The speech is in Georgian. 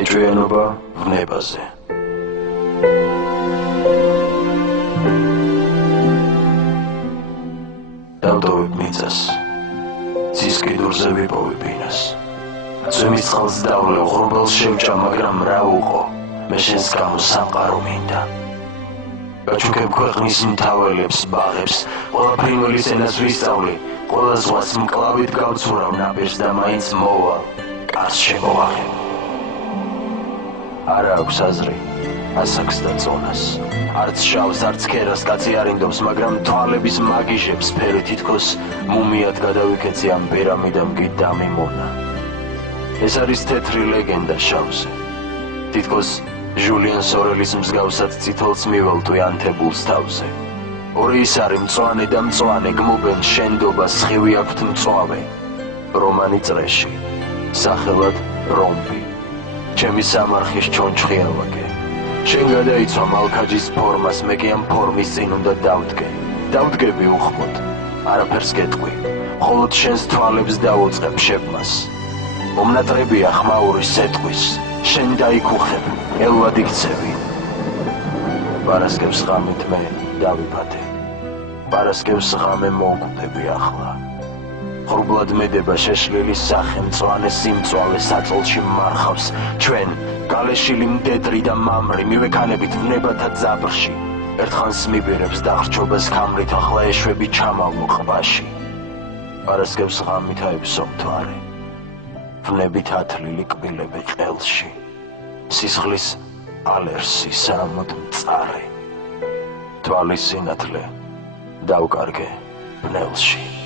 ეჭვიანობა ვნებაზე. დავტოვებ მიწას, ცის კიდურზე ვიპოვე ბინას. ძვემის წყალს დავლევ, ღრუბელს შევჭამ, მაგრამ რა ვუყო, მე შენს გამო სამყარო მინდა. გაჩუქებ ქვეყნის მთაველებს, ბაღებს, ყველა ფრინველის ენას ვისწავლი, ყველა ზღვას მკლავით გავცურავ ნაპირს და მაინც მოვალ, კარს შემოვაღებ. არა აქვს აზრი, ასაკს და წონას, არც შავს, არც ქერას კაცი არ ინდობს, მაგრამ თვალების მაგიჟებს ფერი თითქოს მუმიად გადავიქეცი ამ პირამიდამ კი დამიმონა. ეს არის თეთრი ლეგენდა შავზე, თითქოს ჟულიან სორელის მსგავსად წითელს მიველთვი ანთებულს თავზე. ორი ის არის მწვანე და მწვანე, გმობენ შენდობა, სხივი აქვთ მწვავე. რომანი წრეში, სახელად რომბი, ჩემი სამარხის ჩონჩხიავაგე. შენ გადაიცვა მალქაჯის ფორმას, მე კი ამ ფორმის წინ უნდა დავდგე. დავდგები უხმოდ, არაფერს გეტყვი, მხოლოდ შენს თვალებს დავოწყებ შეფმას. მომნატრებია ხმაური სეტყვის, შენ დაიქუხებ, ელვად იქცევი. პარასკევს ღამით მე დავიფათე, პარასკევს ღამე მოვკვდები ახლა. ღრუბლად მედება შეშლილი სახე, მწვანე სიმწვალე საწოლში მარხავს. ჩვენ გალეშილი მდედრი და მამრი, მივექანებით ვნებათა ძაბრში. ერთხანს მიბირებს დახრჩობას ქამრით, ახლა ეშვები ჩამავლო ყბაში. პარასკევს ღამით აებსო მთვარე, ვნებით ათლილი კბილები ყელში. სისხლის ალერსი სამოდ მწარე, თვალის სინათლე დავკარგე ბნელში.